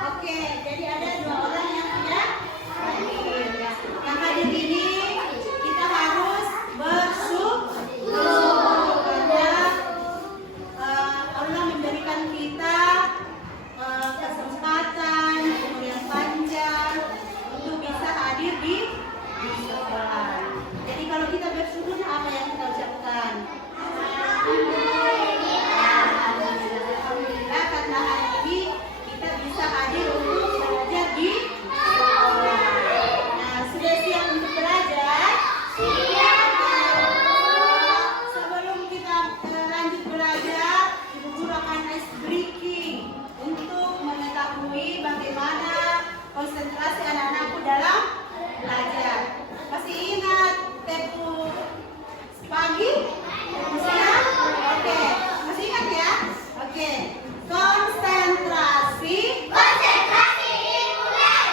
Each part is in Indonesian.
Oke, jadi ada 2 orang yang tidak hadir. Ya. Yang hadir ini kita harus bersyukur karena Allah memberikan kita kesempatan, umur yang panjang untuk bisa hadir di sekolah. Jadi kalau kita bersyukur, apa yang kita ucapkan? Alhamdulillah, karena hari ini kita bisa hadir untuk belajar di sekolah. Nah, sudah siap untuk belajar? Siap. Sebelum kita lanjut belajar, Ibu Guru akan ice breaking untuk mengetahui bagaimana konsentrasi anak-anakku dalam belajar. Masih ingat tempo pagi? Siang? Oke, masih ingat ya? Oke. Konsentrasi dimulai.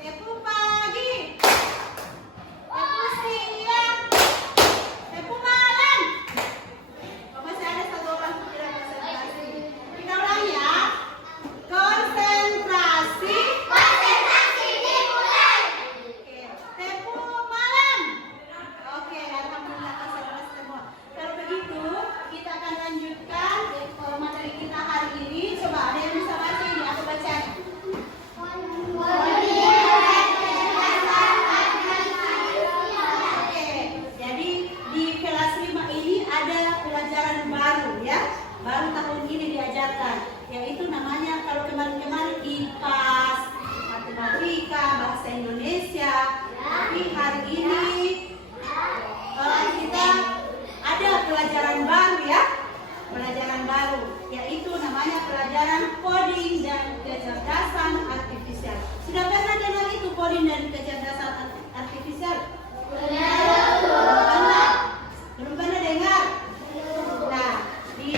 Tempo pagi, tempo siang, tempo malam. Oh, masih ada 1 orang yang tidak konsentrasi. Kita ulang ya. Konsentrasi dimulai. Oke. Tempo malam. Oke, alhamdulillah konsentrasi semua. Kalau begitu, kita akan lanjutkan materi kita hari ini. Coba ada yang bisa baca ini? Aku baca. Oke, jadi di kelas 5 ini ada pelajaran baru ya. Baru tahun ini diajarkan, yaitu namanya kalau kemarin-kemarin IPA, matematika, bahasa Indonesia. Tapi hari ini kita ada pelajaran baru ya. Pelajaran baru, yaitu namanya pelajaran coding dan kecerdasan artifisial. Sudah pernah dengar itu coding dan kecerdasan artifisial? Belum pernah dengar? Nah, di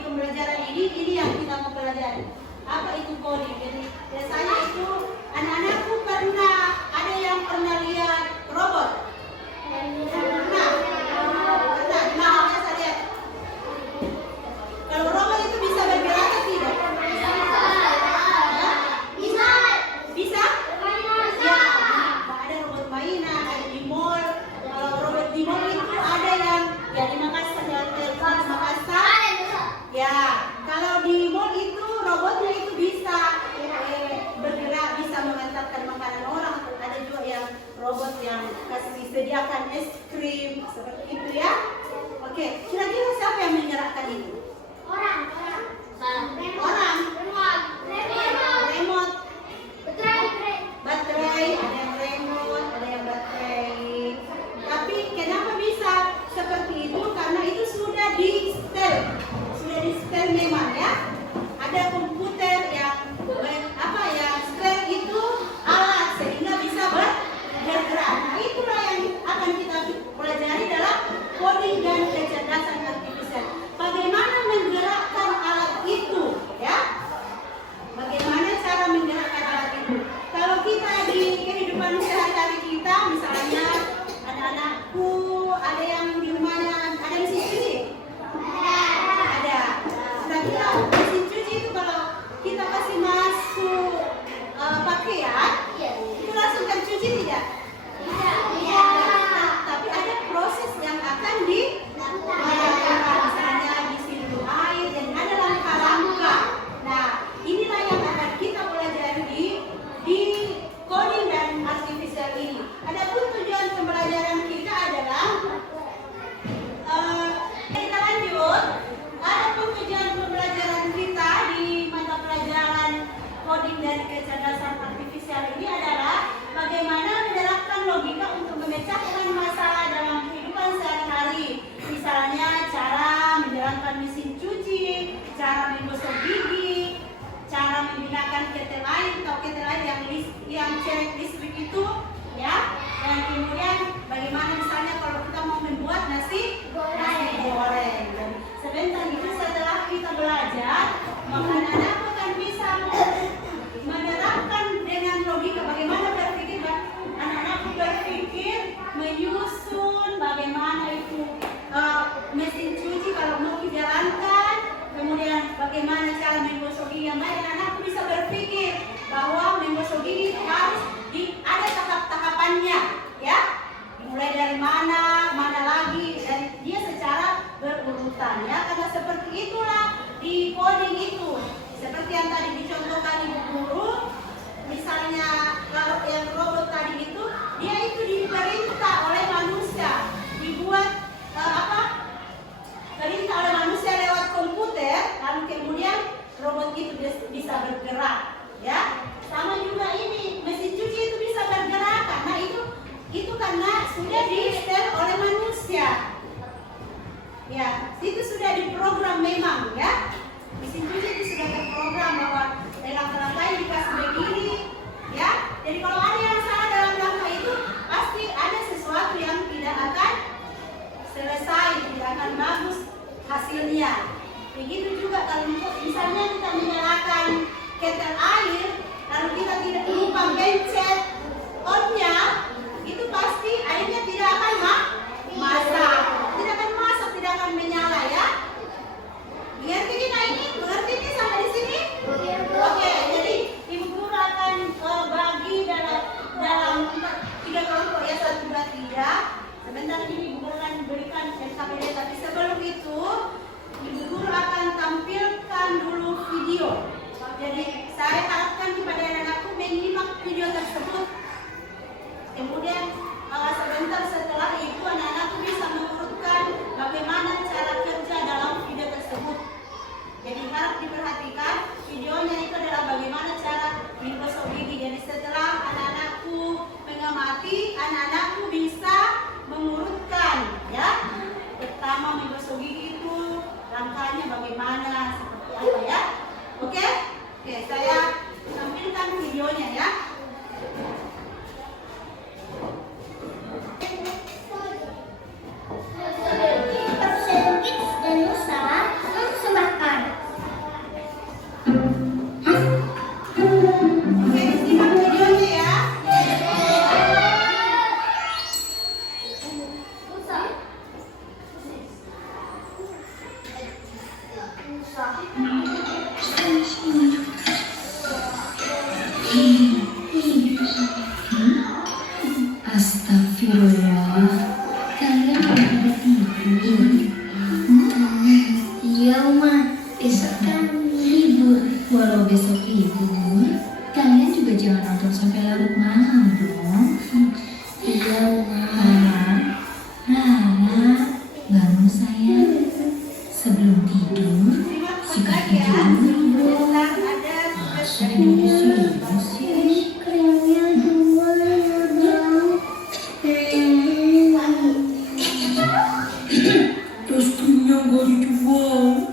pembelajaran ini yang kita mau pelajari. Apa itu coding? Jadi biasanya itu anak-anakku pernah, ada yang pernah lihat robot? Kalau robot itu bisa bergerak atau tidak? Bisa? Ya, ada robot mainan, ada di mall. Kalau robot di mall itu ada yang di Makassar, ya, kalau di mall itu robotnya itu bisa bergerak, bisa mengantarkan makanan orang. Ada juga yang robot yang kasih sediakan es krim seperti itu ya. Oke, kira-kira siapa yang menggerakkan itu? Orang. Remote. Baterai, ada yang remote, ada yang baterai. Tapi kenapa bisa seperti itu? Karena itu sudah di setel memang ya. Ada komputer yang setel itu alat sehingga bisa bergerak. Nah, itulah yang akan kita pelajari dalam coding dan kecerdasan artifisial. Bagaimana menggerakkan alat itu ya? Bagaimana cara menggerakkan alat itu? Kalau kita di kehidupan sehari-hari kita, misalnya anak-anakku, ada yang di rumahnya ada mesin cuci? Ada. Sudah bilang mesin cuci itu kalau kita kasih masuk pakaian, itu langsung tercuci tidak? Tapi ada proses yang akan dilakukan, misalnya disiram air dan ada langkah-langkah. Nah, inilah yang akan kita pelajari di coding dan artifisial ini. Adapun tujuan pembelajaran kita adalah kita lanjut. Adapun tujuan pembelajaran kita di mata pelajaran coding dan kecerdasan artifisial ini adalah bagaimana menerapkan logika untuk memecahkan masalah dalam kehidupan sehari-hari. Misalnya cara menjalankan mesin cuci, cara menggosok gigi, cara menggunakan ketel air atau ketel air yang cek listrik itu ya. Dan kemudian bagaimana misalnya kalau kita mau membuat nasi goreng. Dan sebentar itu setelah kita belajar, maka anak-anak akan bisa menerapkan dengan logika bagaimana anak-anak berpikir menyusun bagaimana itu mesin cuci kalau mau dijalankan, kemudian bagaimana cara menggosok gigi yang baik. Anak bisa bergerak, ya. Sama juga ini, mesin cuci itu bisa bergerak karena itu karena sudah di-setel oleh manusia. Ya, itu sudah diprogram memang, ya. Mesin cuci itu sudah terprogram bahwa dalam rangka ini dikasih begini, ya. Jadi kalau ada yang salah dalam rangka itu, pasti ada sesuatu yang tidak akan selesai, tidak akan bagus hasilnya. Begitu juga kalau misalnya kita menyalakan ketel air, lalu kita tidak lupa pencet on-nya, itu pasti airnya tidak akan masak, tidak akan menyala, ya. Mengerti kita ini? Mengerti ini sampai di sini? Oke, jadi Ibu Guru akan bagi dalam 3 kelompok, ya, 1, 2, 3. Sebentar ini Ibu Guru akan berikan SKPD, tapi sebelum itu Ibu Guru akan tampilkan dulu video. Jadi saya harapkan kepada anak-anakku menyimak video tersebut. Kemudian sebentar setelah itu anak-anakku bisa mengurutkan bagaimana cara kerja dalam video tersebut. Jadi harap diperhatikan videonya itu adalah bagaimana cara menggosok gigi. Jadi setelah anak-anakku mengamati, anak-anakku bisa mengurutkan, ya. Pertama menggosok gigi itu langkahnya bagaimana, seperti apa, ya. Oke, saya tampilkan videonya, ya. Astagfirullah, kalian udah tidur? Iya, Oma, besok kan libur. Walau besok libur, kalian juga jangan nonton sampai larut malam dong. Iya, Oma. Rara, bangun sayang. Sebelum tidur, suka tidur dulu. Masa tidur sih? Kremnya dua ya, Bang. Pastinya gak dijual.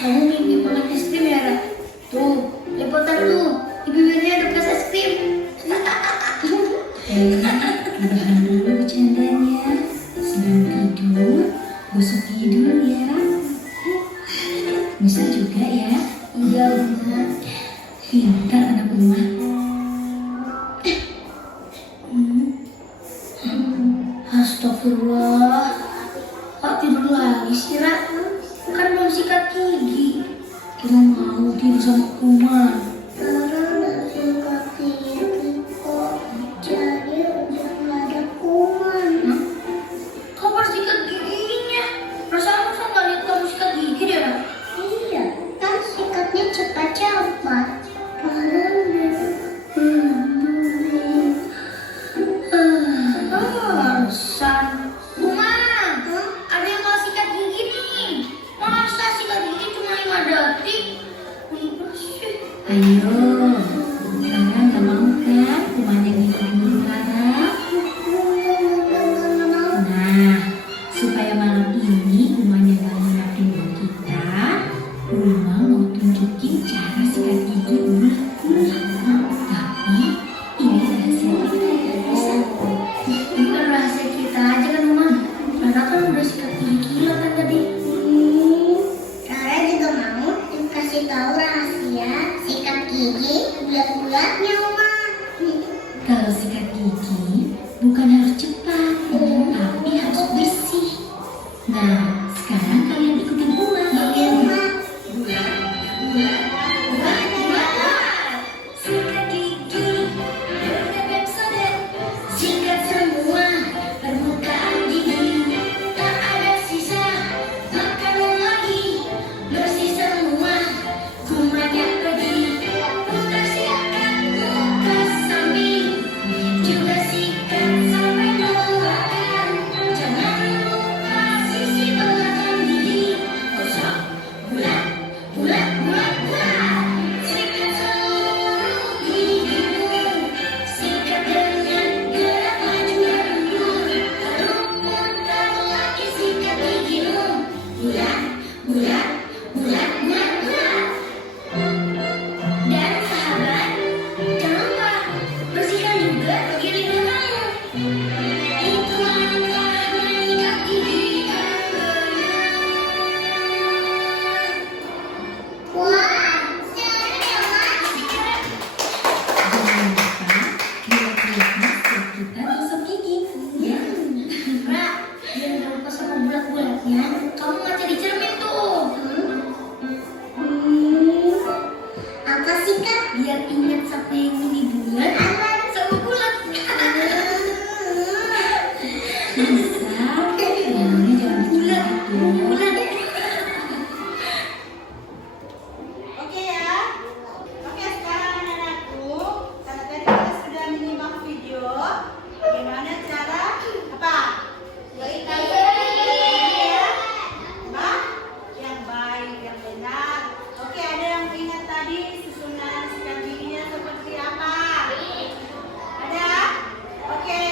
Kamu mimpi makan es krim ya, Ra? Tuh, liputan tuh. Di bibirnya ada bekas es krim. Udahan dulu bercandanya. Sebelum tidur, gosok gigi dulu ya. Bisa juga ya. Iya, Uma. Pintar anak Uma. Astagfirullah. Kok tidur lagi sih, Ra? Kan belum sikat gigi. Kita mau tidur sama Uma. Rara udah sikat gigi kok. Jadi udah gak ada kuman. Kau harus sikat giginya. Perasaan masa gak lihat kamu sikat gigi deh, Ra? Iya, kan sikatnya cepat-cepat. Alasan. Uma, ada yang mau sikat gigi nih. Masa sikat gigi cuma 5 detik? Ayo, Rara gak mau kan kumanya ngikutin Rara? Nah, supaya malam ini kumanya gak nginapin kita, Uma mau tunjukin cara sikat gigi ulang. Tapi ini rahasia kita ya, bisa? Bukan rahasia kita aja kan, Uma. Rara kan udah sikat gigi lo kan tadi. Rara juga mau dikasih tahu rahasia sikat gigi bulat-bulatnya, Uma. Kalau sikat gigi bukan harus cepat, tapi harus bersih. Nah, sekarang kalian ikutin Uma. Oke, Uma. Bulat. Sikat gigi dengan Pepsodent. Sikat semua permukaan gigi. Tak ada sisa makanan lagi. Bersih semua kumanya pergi. Putar sikat muka samping. Juga sikat sampai keluarkan. Jangan lupa bulat, bulat, bulat, bulat, bulat. Dan sahabat, jangan lupa bersihkan juga bagian lingkungannya. Itu langkah menyikat gigi yang benar. Wah, jangan lupa bulat-bulatnya setelah kita gosok gigi. Ya. Ra, biar gak lupa sama bulat-bulatnya, kamu ngaca di cermin tuh. Apa sih Kak? Biar ingat siapa yang ini bulat sama bulat. Bisa, namanya jangan bulat. Bulat. Oke ya. Oke, sekarang anak-anakku, karena tadi kita sudah menyimak video bagaimana cara apa? Yang baik, yang benar. Oke, ada yang ingat tadi susunan sikat giginya seperti apa? Ada? Oke.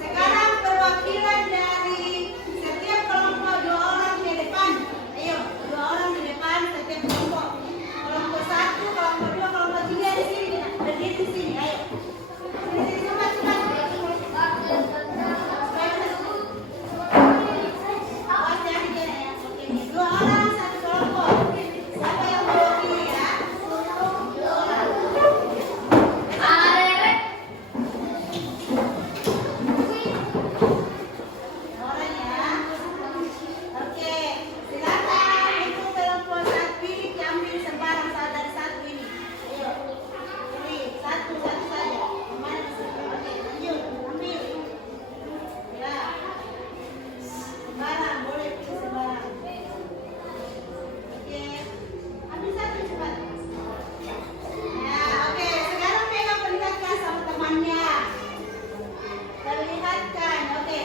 Sekarang perwakilan dari setiap kelompok 2 orang di depan. Ayo, 2 orang di depan setiap kelompok. Kelompok 1, kelompok 2, kelompok 3 di sini. Berdiri di sini. Ayo. Berdiri cepat. Awas ya, oke nih. 2 orang satu kelompok. Siapa yang mewakili ya? 2 orang. Orang ya. Oke, silakan itu kelompok 1 ini diambil sembarang saat dari 1 ini. Ayo. Pilih satu saja. Mana di sini? Oke, lanjut. Ambil. Ya. Sembarang, boleh pilih sembarang. Oke. Ambil satu cepat. Ya, oke. Sekarang pegang perlihatkan sama temannya. Perlihatkan, oke.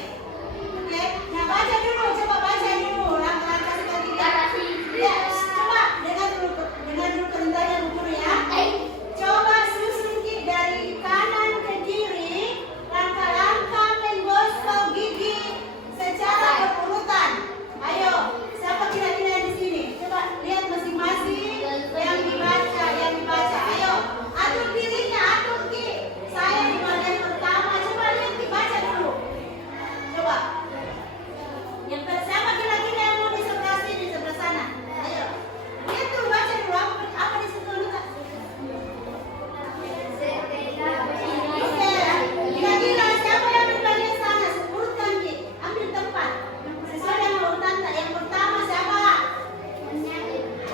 Oke. Nah, baca dulu, coba baca dulu. Langkah-langkah sikat gigi. Ya, coba dengar dulu perintahnya Bu Guru ya. Coba susun dari kanan ke kiri langkah-langkah menggosok gigi secara berurutan. Ayo, siapa kira-kira di sini? Coba lihat masing-masing yang dibaca. Ayo, atur dirinya, atur Ki. Saya di bagian pertama. Coba lihat dibaca dulu. Coba. Siapa kira-kira yang mau di sebelah sini, sebelah sana? Ayo. Lihat dulu, baca dulu apa di situ dulu, Kak? Oke, kira-kira siapa yang di bagian sana? Urutkan Ki, ambil tempat sesuai dengan urutan. Yang pertama siapa?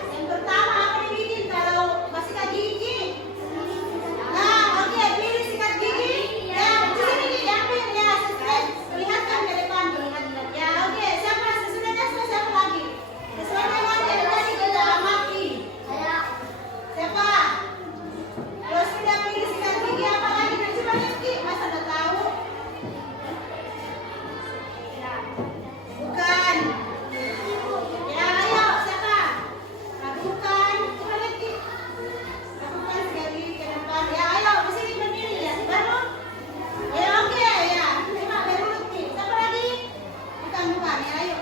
Yang pertama apa dibikin kalau sikat gigi? Nah, oke, pilih sikat gigi. Ya, di sini diambil ya, sesuai. Perlihatkan ke depan, perlihatkan. Ya, oke, siapa? Sesudahnya siapa lagi? Sesuai dengan yang tadi kita amati. Siapa? Kalau sudah pilih sikat gigi apa lagi? Nah, coba lihat Ki, masa udah tahu? Bukan. Ya, ayo, siapa? Lakukan. Coba lihat Ki. Lakukan sekali ke depan. Ya, ayo, di sini berdiri ya. Baru. Ya, oke, ya. Coba berurut Ki. Siapa lagi? Bukan. Ya, ayo.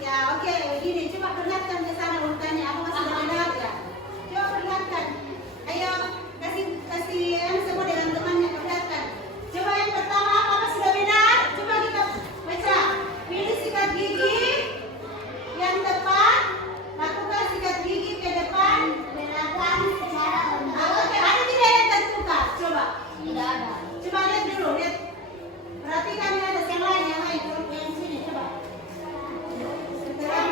Ya, oke, begini. Coba perlihatkan ke sana urutannya. Aku masih sudah lihat ya. Coba perlihatkan. Ayo, kasih yang semua dengan temannya perlihatkan. Coba yang pertama apa sudah benar? Coba kita baca. Pilih sikat gigi yang tepat. Lakukan sikat gigi ke depan. Gunakan secara oke, ada tidak yang tertukar? Coba. Tidak ada. Coba lihat dulu, lihat. Perhatikan di atas yang lain, yang sini. Coba. Setelah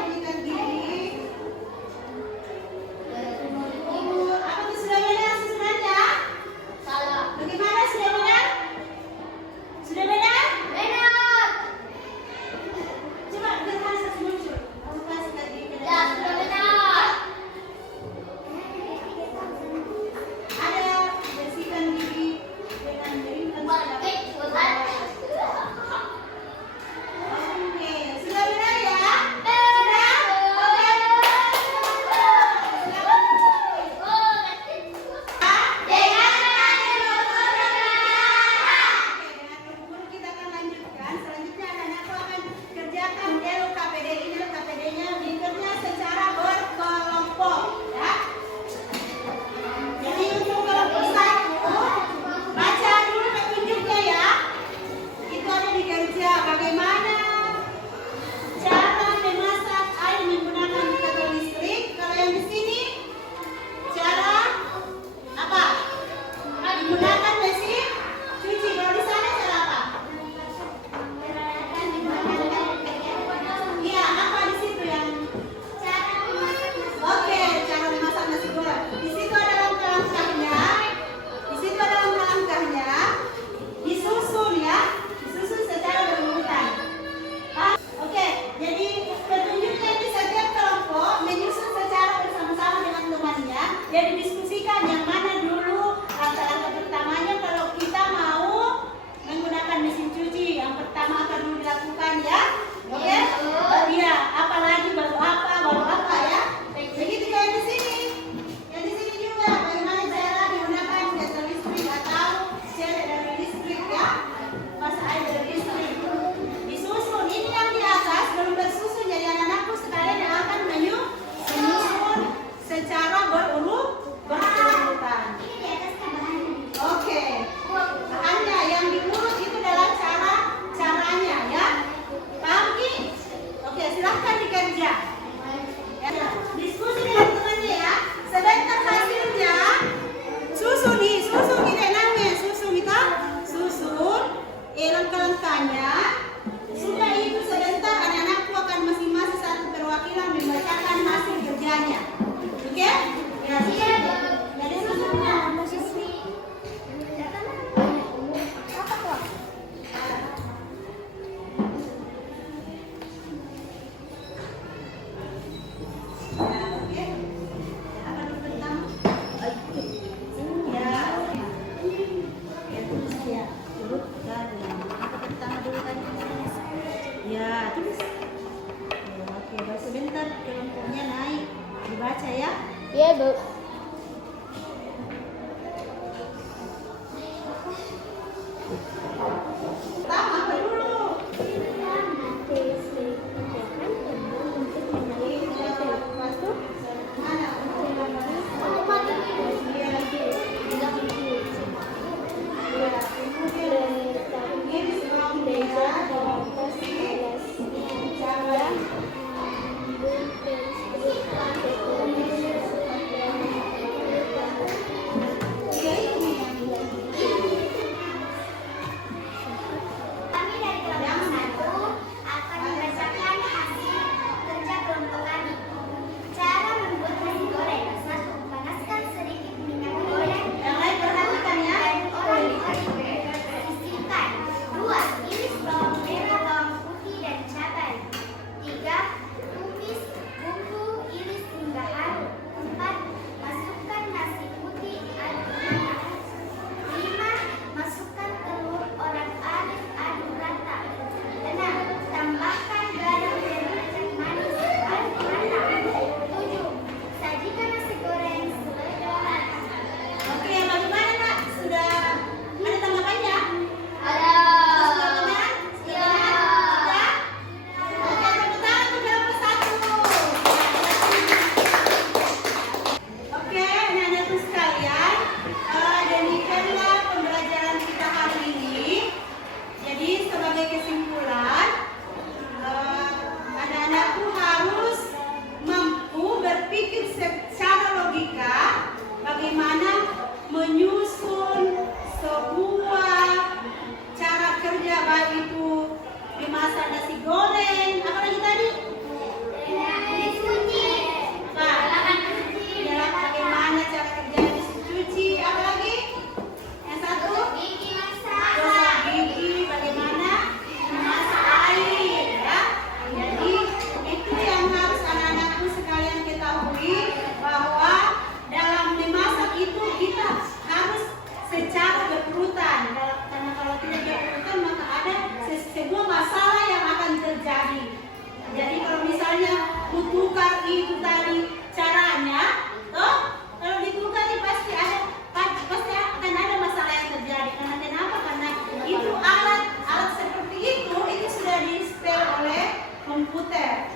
Dibaca ya. Iya, Bu. Pertama apa dulu? Mana? Ini sebelum Kami dari kelompok 1 akan membacakan hasil kerja kelompok kami. Cara membuat nasi goreng. 1. Panaskan sedikit minyak goreng yang lain perhatikan ya. dan oren-oren. Sisihkan. 2. Iris bawang merah, bawang putih, dan cabai. 3. Tumis bumbu iris hingga harum. 4. Masukkan nasi putih, aduk rata. 5. Masukkan telur orak-arik, aduk rata. 6. Tambahkan garam dan kacang manis, aduk rata. 7. Sajikan nasi goreng sederhana. Oke, bagaimana Nak? Sudah ada tanggapannya? Ada. Sudah? Sudah? Oke, tepuk tangan untuk kelompok 1. Oke, anak-anakku sekalian, demikianlah pembelajaran kita hari ini. Jadi sebagai kesimpulan, anak-anakku harus mampu berpikir secara logika bagaimana menyusun sebuah cara kerja, baik itu memasak nasi goreng, apa lagi tadi? Ya, bagaimana cara kerja mesin cuci, apa lagi? Yang satu? Gosok gigi, bagaimana memasak air, ya. Jadi itu yang harus anak-anakku sekalian ketahui, bahwa dalam memasak itu kita harus secara berurutan. Karena kalau tidak berurutan maka ada sebuah masalah yang akan terjadi. Jadi kalau misalnya kutukar itu tadi caranya, toh kalau ditukar pasti akan ada masalah yang terjadi. Karena kenapa? Karena itu alat seperti itu sudah di-setel oleh komputer.